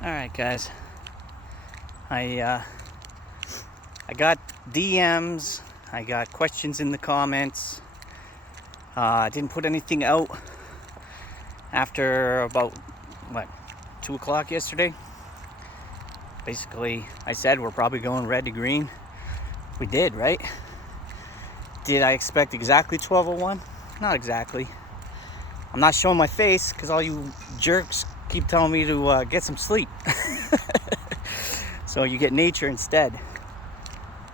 Alright guys, I got DMs, I got questions in the comments. I didn't put anything out after about 2 o'clock yesterday. Basically I said we're probably going red to green. We did, right? Did I expect exactly 12:01? Not exactly. I'm not showing my face because all you jerks keep telling me to get some sleep. So you get nature instead.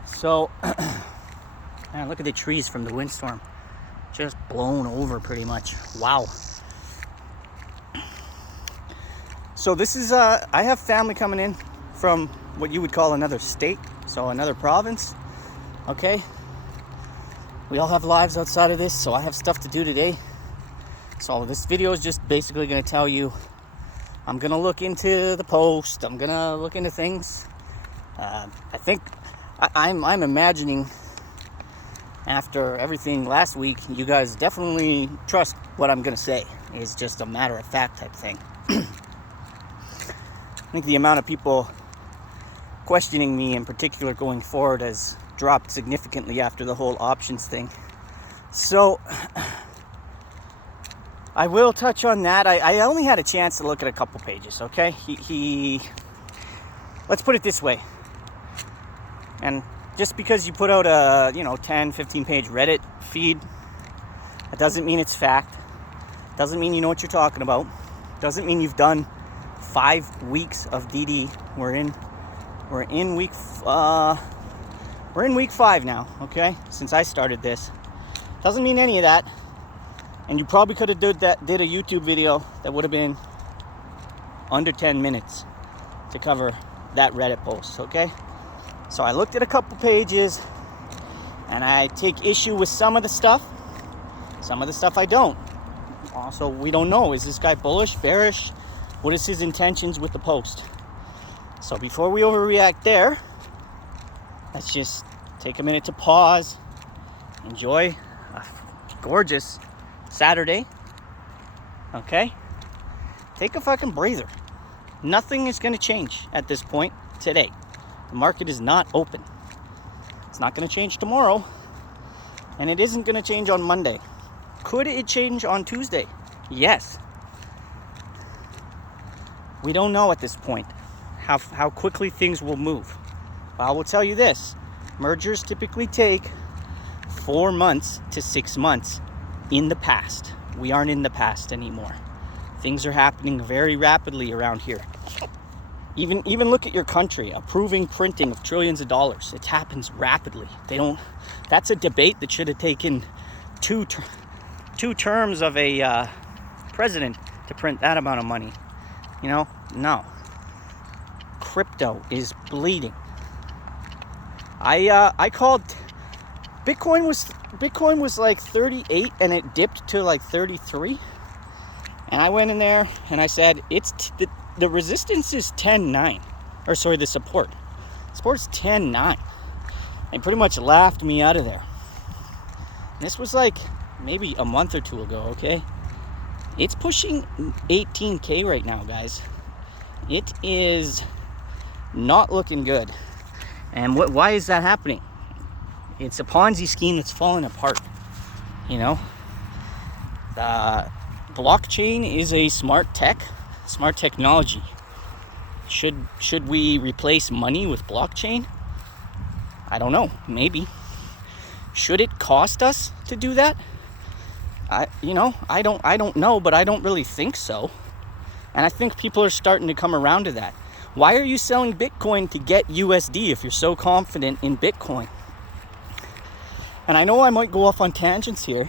So man, look at the trees from the windstorm, just blown over pretty much. Wow. So this is I have family coming in from what you would call another state, so another province. Okay, we all have lives outside of this, so I have stuff to do today. So this video is just basically going to tell you I'm going to look into the post. I'm going to look into things. I think I'm imagining after everything last week, you guys definitely trust what I'm going to say. It's just a matter of fact type thing. I think the amount of people questioning me in particular going forward has dropped significantly after the whole options thing. So I will touch on that. I only had a chance to look at a couple pages, okay? He let's put it this way. And just because you put out a, 10, 15 page Reddit feed, that doesn't mean it's fact. Doesn't mean you know what you're talking about. Doesn't mean you've done 5 weeks of DD. We're in week 5 now, okay? Since I started this. Doesn't mean any of that. And you probably could have did a YouTube video that would have been under 10 minutes to cover that Reddit post, okay? So I looked at a couple pages and I take issue with some of the stuff. Some of the stuff I don't. Also, we don't know. Is this guy bullish, bearish? What is his intentions with the post? So before we overreact there, let's just take a minute to pause, enjoy a gorgeous Saturday, okay? Take a fucking breather. Nothing is going to change at this point today. The market is not open. It's not going to change tomorrow, and it isn't going to change on Monday. Could it change on Tuesday? Yes. We don't know at this point how quickly things will move. But I will tell you this. Mergers typically take 4 months to 6 months in the past. We aren't in the past anymore. Things are happening very rapidly around here. Even look at your country, approving printing of trillions of dollars. It happens rapidly. That's a debate that should have taken two terms of a president to print that amount of money. No. Crypto is bleeding. I called Bitcoin was like 38 and it dipped to like 33. And I went in there and I said the resistance is 10.9. Or sorry, the support. Support's 10.9. They pretty much laughed me out of there. This was like maybe a month or two ago, okay? It's pushing 18K right now, guys. It is not looking good. And why is that happening? It's a Ponzi scheme that's falling apart. Blockchain is a smart technology. Should we replace money with blockchain? I don't know. Maybe. Should it cost us to do that? I don't know, but I don't really think so. And I think people are starting to come around to that. Why are you selling Bitcoin to get USD if you're so confident in Bitcoin? And I know I might go off on tangents here,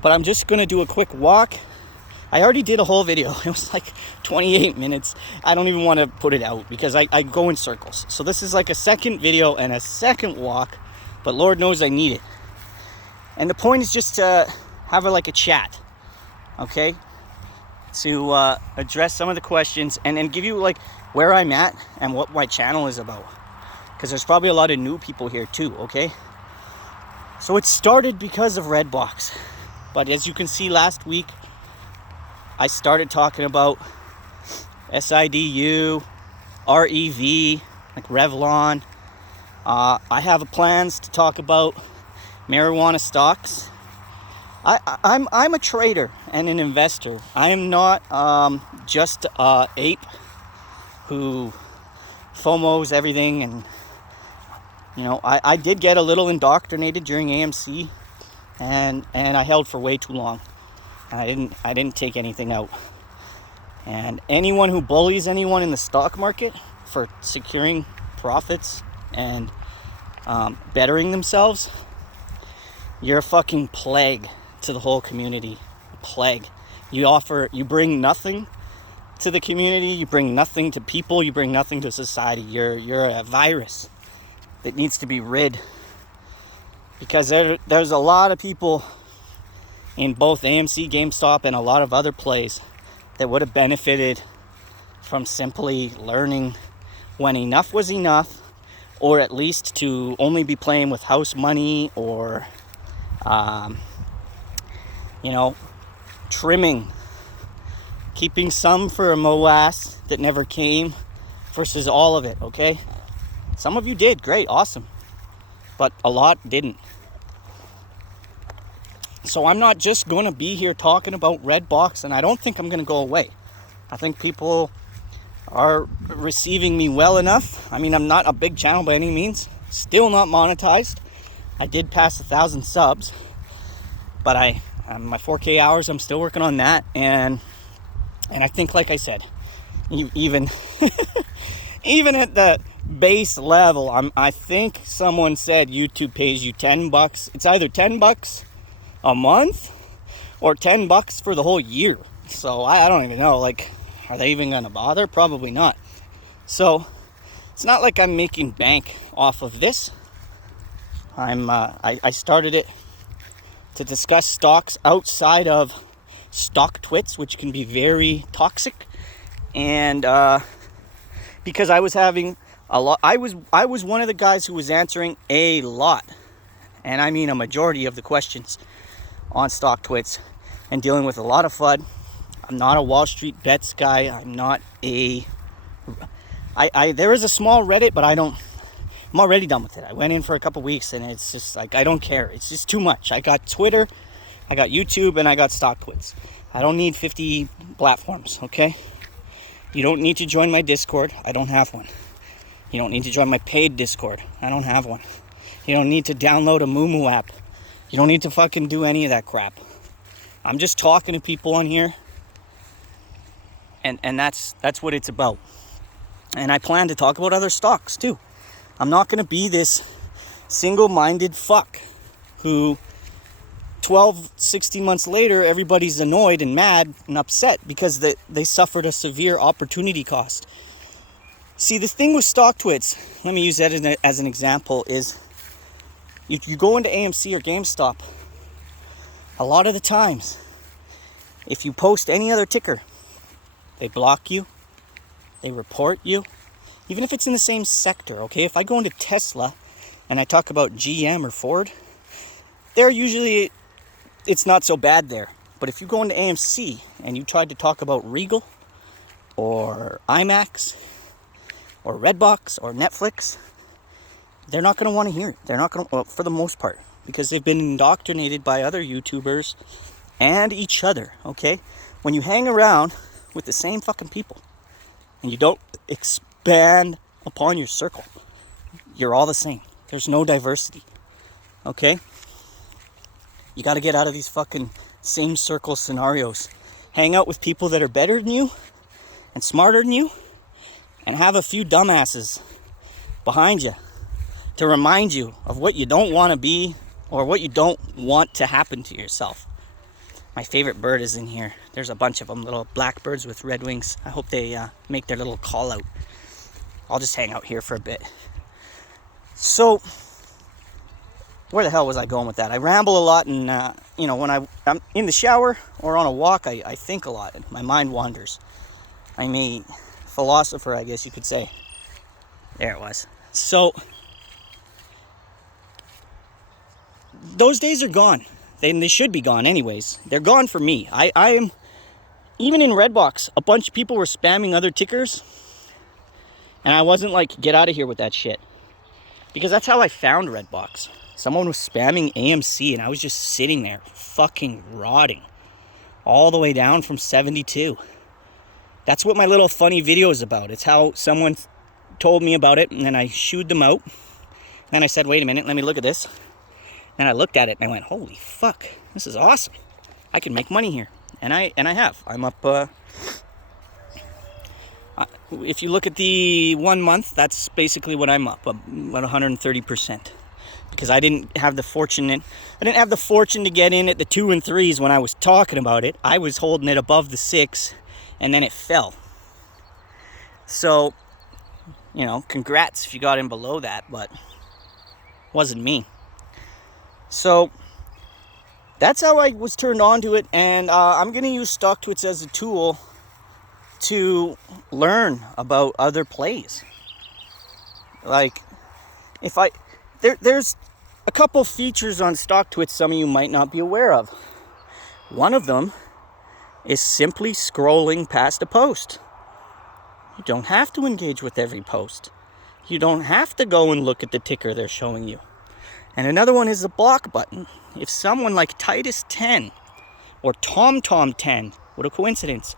but I'm just going to do a quick walk. I already did a whole video. It was like 28 minutes. I don't even want to put it out because I go in circles. So this is like a second video and a second walk, but Lord knows I need it. And the point is just to have a chat, okay? To address some of the questions and give you like where I'm at and what my channel is about. Because there's probably a lot of new people here too, okay? So it started because of Redbox. But as you can see last week, I started talking about SIDU, REV, like Revlon. I have plans to talk about marijuana stocks. I'm a trader and an investor. I am not just a ape who FOMOs everything. And you know, I did get a little indoctrinated during AMC, and I held for way too long, and I didn't take anything out. And anyone who bullies anyone in the stock market for securing profits and bettering themselves, you're a fucking plague to the whole community. Plague. You bring nothing to the community, you bring nothing to people, you bring nothing to society. You're a virus that needs to be rid. Because there's a lot of people in both AMC, GameStop, and a lot of other plays that would have benefited from simply learning when enough was enough, or at least to only be playing with house money, or trimming, keeping some for a moas that never came versus all of it. Okay, some of you did great, awesome, but a lot didn't. So I'm not just going to be here talking about Redbox, and I don't think I'm going to go away. I think people are receiving me well enough. I mean, I'm not a big channel by any means. Still not monetized. I did pass 1,000 subs, but my 4K hours, I'm still working on that. And I think, like I said, even even at the base level, I think someone said YouTube pays you $10. It's either $10 a month or $10 for the whole year. So I don't even know, like, are they even gonna bother? Probably not. So it's not like I'm making bank off of this. I started it to discuss stocks outside of stock twits, which can be very toxic. And because I was having a lot, I was one of the guys who was answering a lot, and I mean a majority of the questions on stock twits, and dealing with a lot of FUD. I'm not a Wall Street bets guy. I'm not a... there is a small Reddit, but I'm already done with it. I went in for a couple weeks, and it's just like, I don't care. It's just too much. I got Twitter, I got YouTube, and I got stock twits. I don't need 50 platforms, okay? You don't need to join my Discord. I don't have one. You don't need to join my paid Discord. I don't have one. You don't need to download a Moomoo app. You don't need to fucking do any of that crap. I'm just talking to people on here. And that's what it's about. And I plan to talk about other stocks too. I'm not going to be this single-minded fuck who 16 months later, everybody's annoyed and mad and upset because they suffered a severe opportunity cost. See, the thing with stock twits, let me use that as an example, is you go into AMC or GameStop, a lot of the times, if you post any other ticker, they block you, they report you, even if it's in the same sector, okay? If I go into Tesla and I talk about GM or Ford, it's not so bad there. But if you go into AMC and you try to talk about Regal or IMAX or Redbox or Netflix, they're not going to want to hear it. They're not going to, well, for the most part, because they've been indoctrinated by other YouTubers and each other, okay? When you hang around with the same fucking people and you don't expand upon your circle, you're all the same. There's no diversity, okay? You got to get out of these fucking same circle scenarios. Hang out with people that are better than you and smarter than you, and have a few dumbasses behind you to remind you of what you don't want to be or what you don't want to happen to yourself. My favorite bird is in here. There's a bunch of them, little blackbirds with red wings. I hope they make their little call out. I'll just hang out here for a bit. So, where the hell was I going with that? I ramble a lot, and when I'm in the shower or on a walk, I think a lot, and my mind wanders. I'm a philosopher, I guess you could say. There it was. So, those days are gone. They should be gone anyways. They're gone for me. I am even in Redbox, a bunch of people were spamming other tickers. And I wasn't like, get out of here with that shit. Because that's how I found Redbox. Someone was spamming AMC and I was just sitting there fucking rotting. All the way down from 72. That's what my little funny video is about. It's how someone told me about it and then I shooed them out. Then I said, wait a minute, let me look at this. And I looked at it and I went, holy fuck, this is awesome. I can make money here. And I have. I'm up, if you look at the 1 month, that's basically what I'm up, about 130%. Because I didn't have the fortune to get in at the 2 and 3s when I was talking about it. I was holding it above the 6 and then it fell. So, you know, congrats if you got in below that, but wasn't me. So that's how I was turned on to it, and I'm going to use stock twits as a tool to learn about other plays. Like, there's a couple features on stock twits some of you might not be aware of. One of them is simply scrolling past a post. You don't have to engage with every post. You don't have to go and look at the ticker they're showing you. And another one is the block button. If someone like Titus10 or TomTom10, what a coincidence,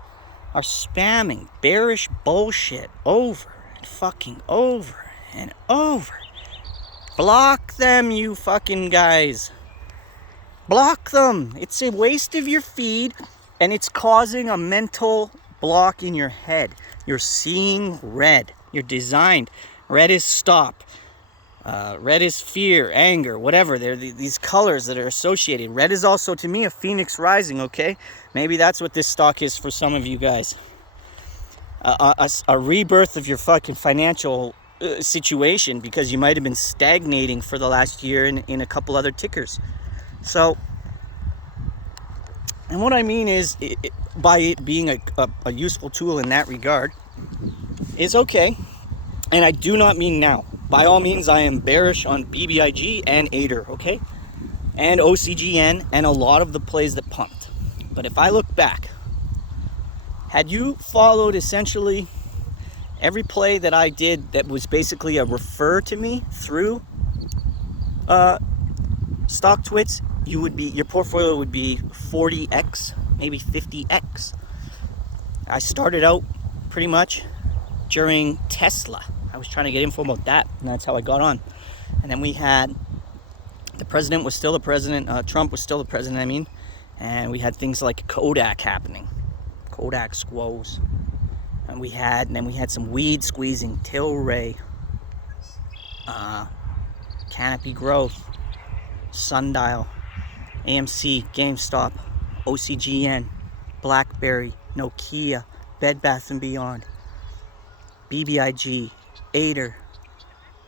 are spamming bearish bullshit over and fucking over and over, block them, you fucking guys. Block them. It's a waste of your feed and it's causing a mental block in your head. You're seeing red. You're designed. Red is stop. Red is fear, anger, whatever. They're these colors that are associated. Red is also, to me, a phoenix rising, okay? Maybe that's what this stock is for some of you guys. A rebirth of your fucking financial situation because you might have been stagnating for the last year in a couple other tickers. So, and what I mean is, by it being a useful tool in that regard, is okay. And I do not mean now. By all means, I am bearish on BBIG and ADR, okay? And OCGN and a lot of the plays that pumped. But if I look back, had you followed essentially every play that I did that was basically a refer to me through stock twits, your portfolio would be 40x, maybe 50x. I started out pretty much during Tesla. I was trying to get info about that, and that's how I got on. And then we had, the president was still the president, Trump was still the president, I mean, and we had things like Kodak happening, Kodak squoze. And then we had some weed squeezing, Tilray, Canopy Growth, Sundial, AMC, GameStop, OCGN, BlackBerry, Nokia, Bed Bath & Beyond, BBIG, ADR,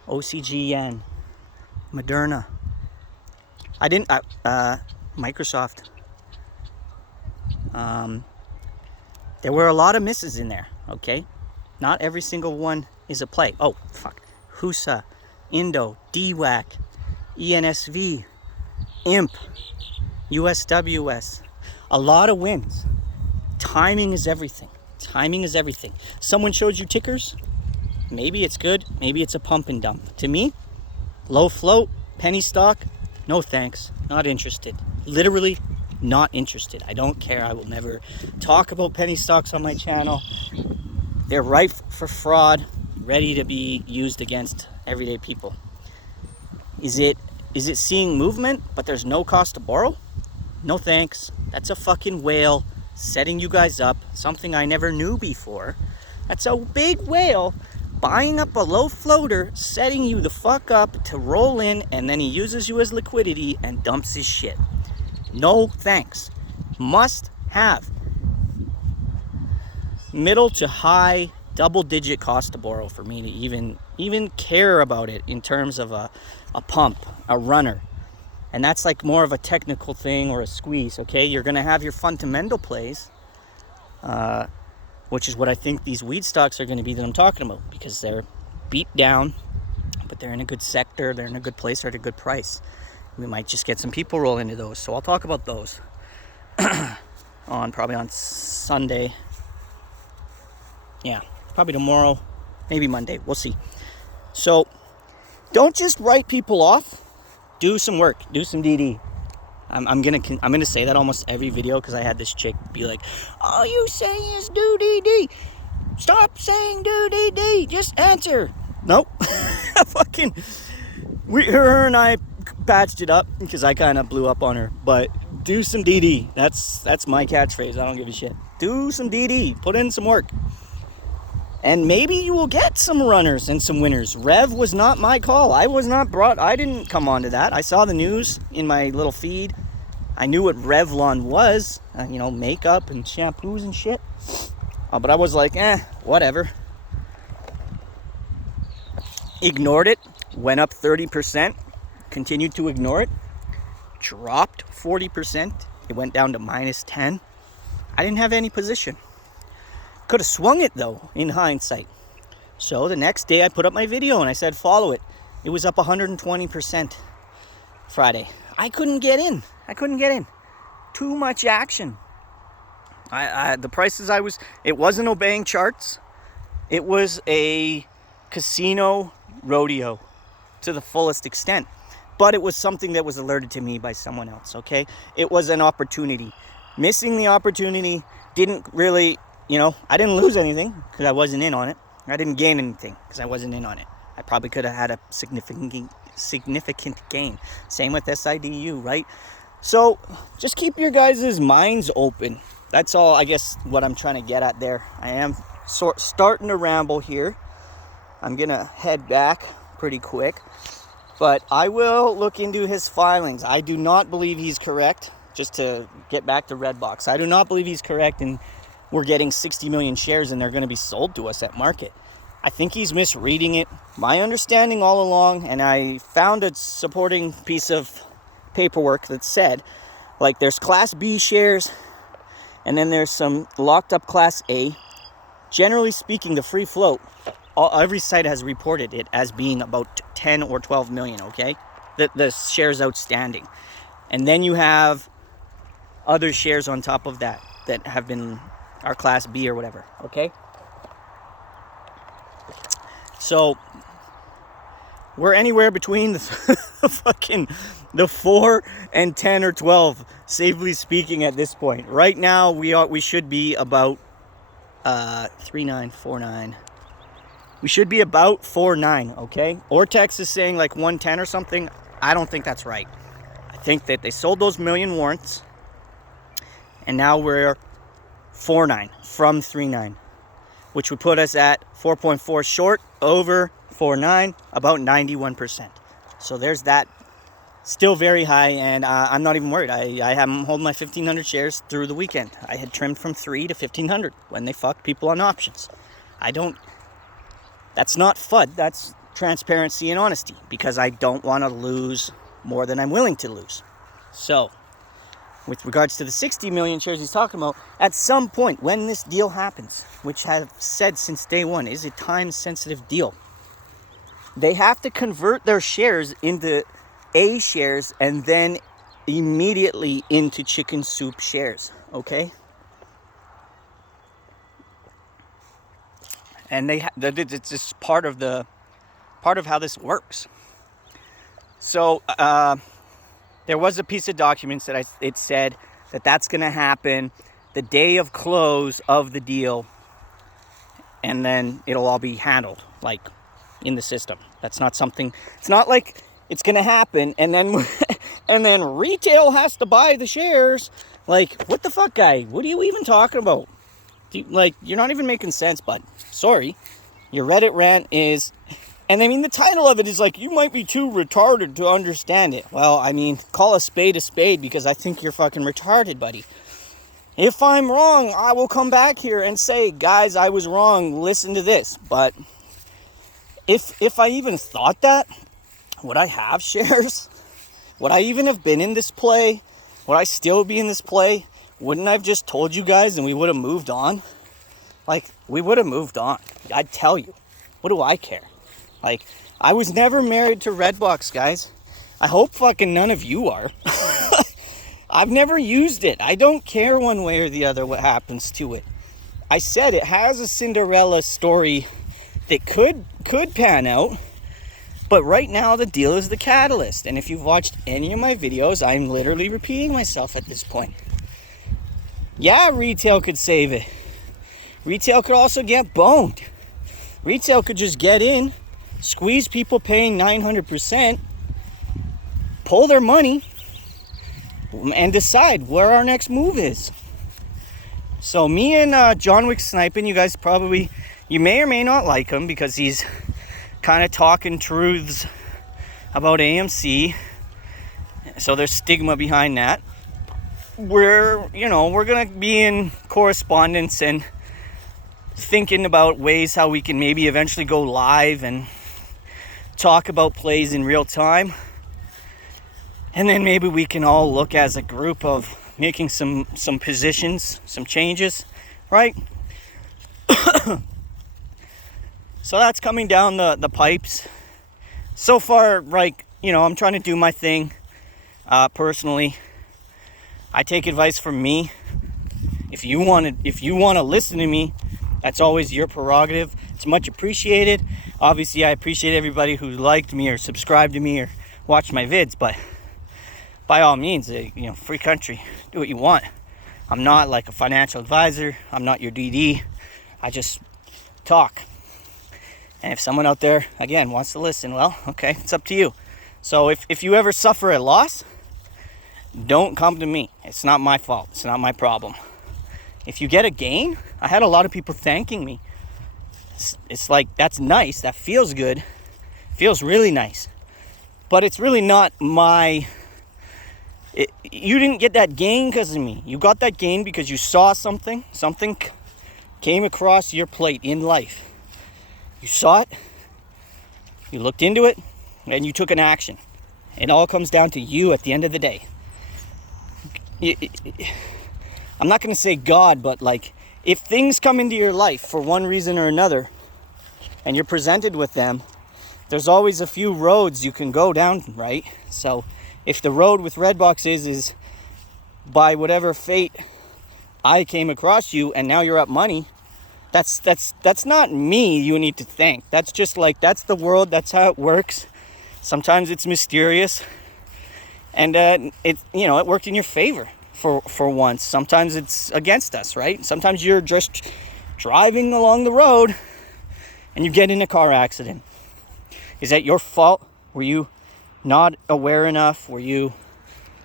OCGN, Moderna. Microsoft. There were a lot of misses in there, okay? Not every single one is a play. Oh, fuck. HUSA, Indo, DWAC, ENSV, IMP, USWS. A lot of wins. Timing is everything. Timing is everything. Someone showed you tickers. Maybe it's good. Maybe it's a pump and dump. To me, low float, penny stock, no thanks. Not interested. Literally not interested. I don't care. I will never talk about penny stocks on my channel. They're rife for fraud, ready to be used against everyday people. Is it seeing movement, but there's no cost to borrow? No thanks. That's a fucking whale setting you guys up, something I never knew before. That's a big whale buying up a low floater, setting you the fuck up to roll in, and then he uses you as liquidity and dumps his shit. No thanks. Must have middle to high double-digit cost to borrow for me to even care about it in terms of a pump, a runner. And that's like more of a technical thing or a squeeze, okay? You're going to have your fundamental plays, which is what I think these weed stocks are going to be that I'm talking about, because they're beat down, but they're in a good sector, they're in a good place, they're at a good price. We might just get some people roll into those, so I'll talk about those. probably on Sunday. Yeah, probably tomorrow, maybe Monday. We'll see. So don't just write people off. Do some work. Do some DD. I'm gonna say that almost every video, because I had this chick be like, "All you say is do DD. Stop saying do DD. Just answer." Nope. Fucking. Her and I patched it up because I kind of blew up on her. But do some DD. That's my catchphrase. I don't give a shit. Do some DD. Put in some work. And maybe you will get some runners and some winners. Rev was not my call. I didn't come onto that. I saw the news in my little feed. I knew what Revlon was. Makeup and shampoos and shit. But I was like, whatever. Ignored it. Went up 30%. Continued to ignore it. Dropped 40%. It went down to minus 10. I didn't have any position. Could have swung it, though, in hindsight. So the next day I put up my video and I said follow it. It was up 120% Friday. I couldn't get in. Too much action. The prices it wasn't obeying charts. It was a casino rodeo to the fullest extent. But it was something that was alerted to me by someone else, okay? It was an opportunity. Missing the opportunity didn't really... I didn't lose anything because I wasn't in on it. I didn't gain anything because I wasn't in on it. I probably could have had a significant gain. Same with SIDU, right? So just keep your guys' minds open. That's all, I guess, what I'm trying to get at there. I am starting to ramble here. I'm going to head back pretty quick. But I will look into his filings. I do not believe he's correct. Just to get back to Redbox. I do not believe he's correct in... We're getting 60 million shares and they're going to be sold to us at market. I think he's misreading it. My understanding all along, and I found a supporting piece of paperwork that said, like, there's Class B shares, and then there's some locked up Class A. Generally speaking, the free float, every site has reported it as being about 10 or 12 million, okay? The shares outstanding. And then you have other shares on top of that have been... our Class B or whatever, okay? So, we're anywhere between the 4 and 10 or 12, safely speaking, at this point. Right now, we should be about 3949. We should be about 49, okay? Ortex is saying like 110 or something. I don't think that's right. I think that they sold those million warrants, and now we're 4.9 from 3.9, which would put us at 4.4 short over 4.9, about 91%. So there's that. Still very high, and I'm not even worried. I am holding my 1,500 shares through the weekend. I had trimmed from 3 to 1,500 when they fucked people on options. That's not FUD. That's transparency and honesty, because I don't want to lose more than I'm willing to lose. So, with regards to the 60 million shares he's talking about, at some point when this deal happens, which I've said since day one is a time-sensitive deal, they have to convert their shares into A shares and then immediately into chicken soup shares, okay? And it's just part of how this works. So, there was a piece of documents that it said that that's going to happen the day of close of the deal, and then it'll all be handled, like, in the system. That's not something, it's not like it's going to happen, and then retail has to buy the shares. Like, what the fuck, guy? What are you even talking about? You're not even making sense, bud. Sorry. Your Reddit rant is... And I mean, the title of it is like, you might be too retarded to understand it. Well, I mean, call a spade, because I think you're fucking retarded, buddy. If I'm wrong, I will come back here and say, guys, I was wrong. Listen to this. But if I even thought that, would I have shares? Would I even have been in this play? Would I still be in this play? Wouldn't I have just told you guys and we would have moved on? Like, we would have moved on. I'd tell you. What do I care? Like, I was never married to Redbox, guys. I hope fucking none of you are. I've never used it. I don't care one way or the other what happens to it. I said it has a Cinderella story that could pan out. But right now the deal is the catalyst. And if you've watched any of my videos, I'm literally repeating myself at this point. Yeah, retail could save it. Retail could also get boned. Retail could just get in, squeeze people paying 900%, pull their money, and decide where our next move is. So me and John Wick Sniping, you guys probably, you may or may not like him because he's kind of talking truths about AMC. So there's stigma behind that. We're going to be in correspondence and thinking about ways how we can maybe eventually go live and talk about plays in real time. And then maybe we can all look as a group of making some positions, some changes, right? So that's coming down the pipes. So far, like, I'm trying to do my thing personally. I take advice from me. If you want to listen to me, that's always your prerogative. It's much appreciated. Obviously, I appreciate everybody who liked me or subscribed to me or watched my vids, but by all means, free country, do what you want. I'm not like a financial advisor. I'm not your DD. I just talk. And if someone out there, again, wants to listen, well, okay, it's up to you. So if you ever suffer a loss, don't come to me. It's not my fault. It's not my problem. If you get a gain, I had a lot of people thanking me. It's like, that's nice. That feels good. Feels really nice. But it's really not my... you didn't get that gain because of me. You got that gain because you saw something. Something came across your plate in life. You saw it, you looked into it, and you took an action. It all comes down to you at the end of the day. I'm not going to say God, but like, if things come into your life for one reason or another, and you're presented with them, there's always a few roads you can go down, right? So if the road with Redbox is by whatever fate I came across you and now you're up money, that's not me you need to thank. That's just like, that's the world, that's how it works. Sometimes it's mysterious, and it worked in your favor for once. Sometimes it's against us, right? Sometimes you're just driving along the road and you get in a car accident. Is that your fault? Were you not aware enough? Were you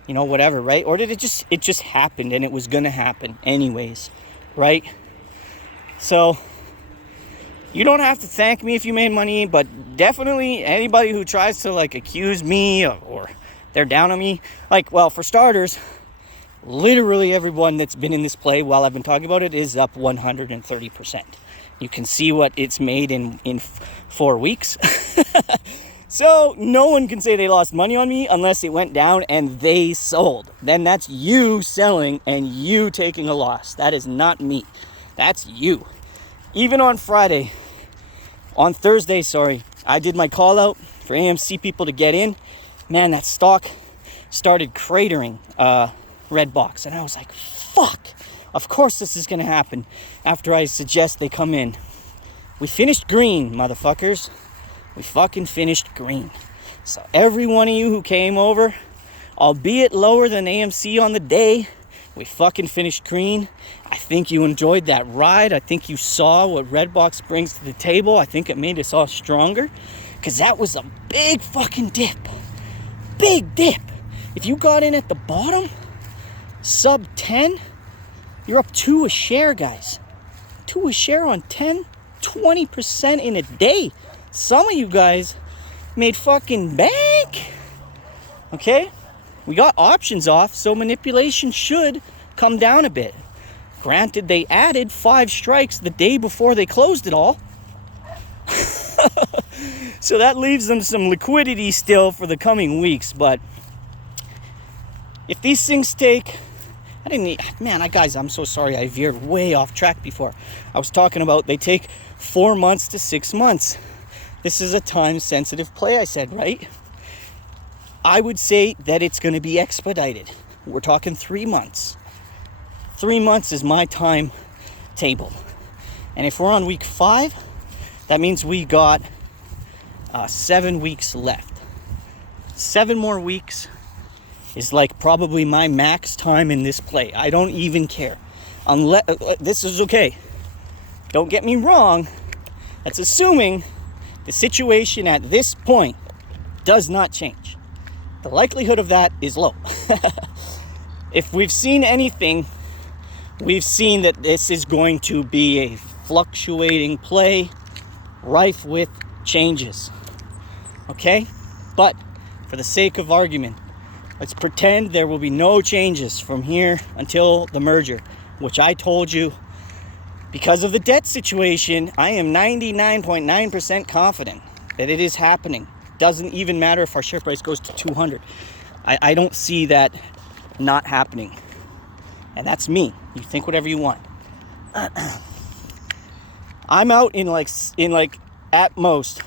whatever, right? Or did it just happened and it was gonna happen anyways, right? So you don't have to thank me if you made money, but definitely anybody who tries to like accuse me or they're down on me, like, well, for starters, literally everyone that's been in this play while I've been talking about it is up 130%. You can see what it's made in 4 weeks. So no one can say they lost money on me unless it went down and they sold. Then that's you selling and you taking a loss. That is not me. That's you. Even on Thursday, I did my call out for AMC people to get in. Man, that stock started cratering Redbox. And I was like, fuck, of course this is going to happen after I suggest they come in. We finished green, motherfuckers. We fucking finished green. So every one of you who came over, albeit lower than AMC on the day, we fucking finished green. I think you enjoyed that ride. I think you saw what Redbox brings to the table. I think it made us all stronger, because that was a big fucking dip. Big dip. If you got in at the bottom, sub 10, you're up 2 a share, guys. 2 a share on 10, 20% in a day. Some of you guys made fucking bank. Okay? We got options off, so manipulation should come down a bit. Granted, they added 5 strikes the day before they closed it all. So that leaves them some liquidity still for the coming weeks. But if these things take... guys, I'm so sorry. I veered way off track before. I was talking about they take 4 months to 6 months. This is a time-sensitive play, I said, right? I would say that it's going to be expedited. We're talking 3 months. 3 months is my timetable. And if we're on week 5, that means we got 7 weeks left. 7 more weeks is like probably my max time in this play. I don't even care. Unless this is okay. Don't get me wrong. That's assuming the situation at this point does not change. The likelihood of that is low. If we've seen anything, we've seen that this is going to be a fluctuating play, rife with changes. Okay? But for the sake of argument, let's pretend there will be no changes from here until the merger, which I told you, because of the debt situation, I am 99.9% confident that it is happening. Doesn't even matter if our share price goes to 200. I don't see that not happening. And that's me. You think whatever you want. I'm out in like at most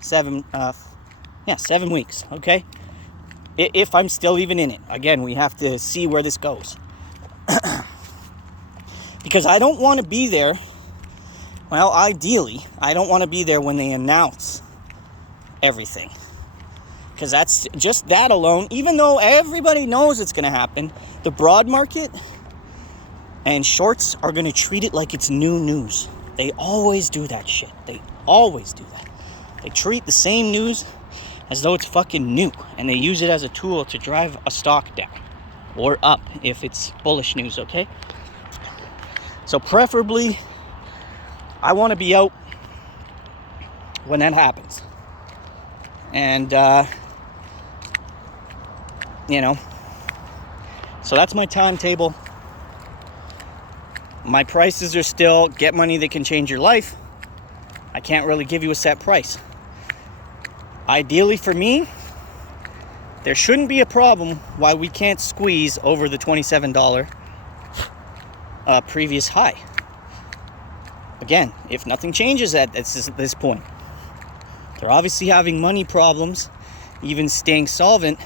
7 weeks, okay? If I'm still even in it. Again, we have to see where this goes. Because I don't want to be there. Well, ideally, I don't want to be there when they announce everything. Because that's just that alone, even though everybody knows it's going to happen, the broad market and shorts are going to treat it like it's new news. They always do that shit. They always do that. They treat the same news as though it's fucking new. And they use it as a tool to drive a stock down. Or up if it's bullish news, okay? So preferably, I want to be out when that happens. And, so that's my timetable. My prices are still get money that can change your life. I can't really give you a set price. Ideally for me, there shouldn't be a problem why we can't squeeze over the $27 previous high. Again, if nothing changes at this point. They're obviously having money problems, even staying solvent,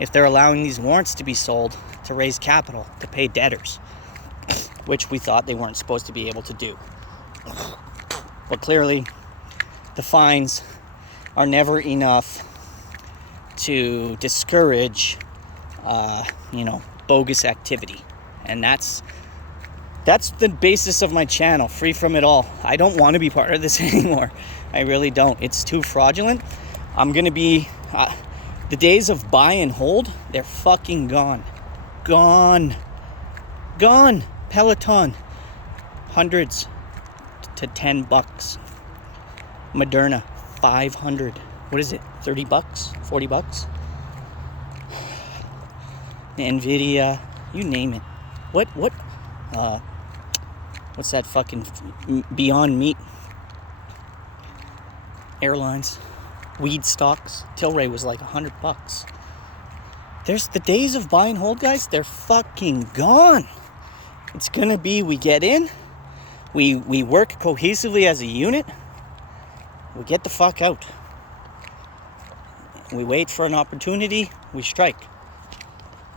if they're allowing these warrants to be sold to raise capital, to pay debtors, which we thought they weren't supposed to be able to do. But clearly, the fines are never enough to discourage, bogus activity. And that's the basis of my channel, free from it all. I don't want to be part of this anymore. I really don't. It's too fraudulent. I'm going to be... the days of buy and hold, they're fucking gone. Gone. Peloton. Hundreds to $10. Moderna, 500. What is it? $30? $40? Nvidia, you name it. What's that fucking Beyond Meat? Airlines, weed stocks. Tilray was like $100. There's the days of buy and hold, guys. They're fucking gone. It's gonna be, we get in, we work cohesively as a unit, we get the fuck out. We wait for an opportunity, we strike.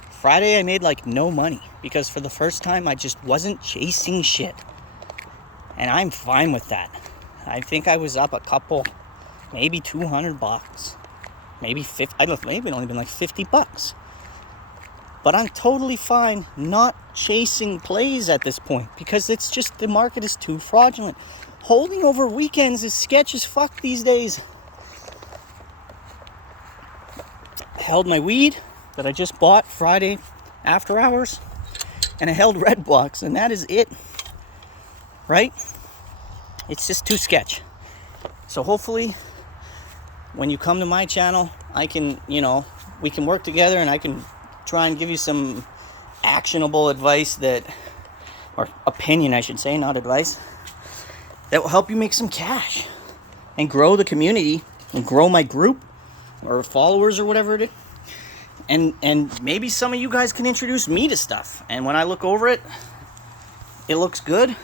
Friday I made like no money because for the first time I just wasn't chasing shit. And I'm fine with that. I think I was up a couple, maybe $200, maybe 50, I don't know, maybe only been like $50. But I'm totally fine not chasing plays at this point because it's just the market is too fraudulent. Holding over weekends is sketch as fuck these days. I held my weed that I just bought Friday after hours, and I held Red Blocks, and that is it. Right? It's just too sketch. So hopefully when you come to my channel, I can, we can work together and I can try and give you some actionable advice or opinion, I should say, not advice, that will help you make some cash and grow the community and grow my group or followers or whatever it is. And maybe some of you guys can introduce me to stuff. And when I look over it, it looks good.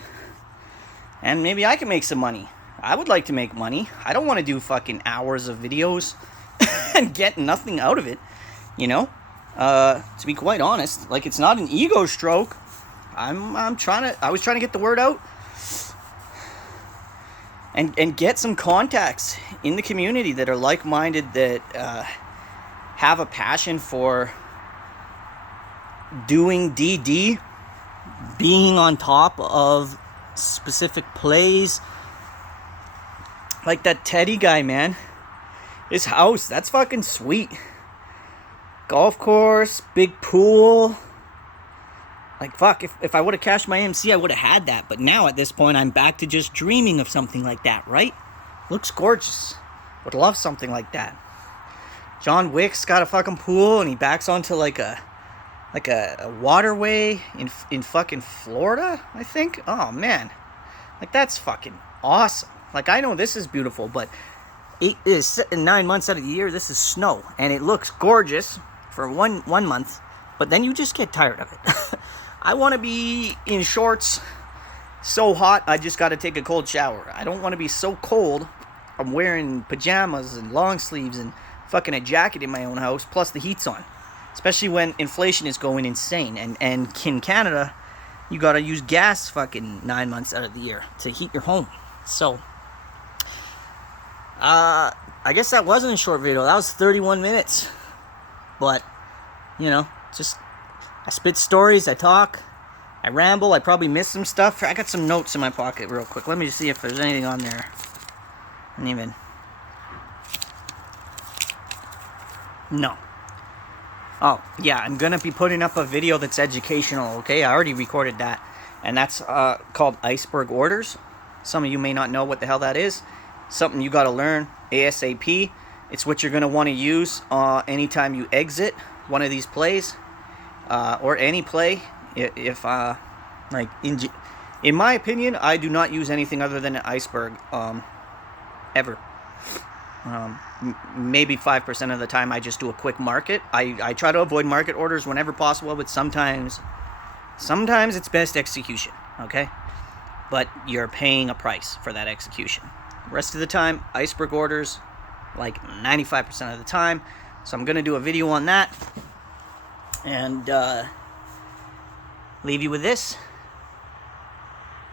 And maybe I can make some money. I would like to make money. I don't want to do fucking hours of videos and get nothing out of it, To be quite honest, like, it's not an ego stroke. I was trying to get the word out and get some contacts in the community that are like-minded, that have a passion for doing DD, being on top of specific plays. Like that Teddy guy, man. His house, that's fucking sweet. Golf course, big pool. Like, fuck, if I would have cashed my MC, I would have had that. But now, at this point, I'm back to just dreaming of something like that, right? Looks gorgeous. Would love something like that. John Wick's got a fucking pool, and he backs onto like a waterway in fucking Florida, I think. Oh, man. Like, that's fucking awesome. Like, I know this is beautiful, but 9 months out of the year, this is snow. And it looks gorgeous for one month, but then you just get tired of it. I want to be in shorts so hot, I just got to take a cold shower. I don't want to be so cold, I'm wearing pajamas and long sleeves and fucking a jacket in my own house, plus the heat's on. Especially when inflation is going insane. And in Canada, you got to use gas fucking 9 months out of the year to heat your home. So, I guess that wasn't a short video. That was 31 minutes. But, you know, just, I spit stories, I talk, I ramble, I probably missed some stuff. I got some notes in my pocket real quick. Let me just see if there's anything on there. And even, no. Oh, yeah, I'm going to be putting up a video that's educational, okay? I already recorded that. And that's called Iceberg Orders. Some of you may not know what the hell that is. Something you got to learn ASAP. It's what you're going to want to use anytime you exit one of these plays. Or any play. If, like, in my opinion, I do not use anything other than an iceberg. Ever. Maybe 5% of the time I just do a quick market. I try to avoid market orders whenever possible, but sometimes it's best execution, okay? But you're paying a price for that execution. The rest of the time, iceberg orders, like 95% of the time. So I'm going to do a video on that. And leave you with this.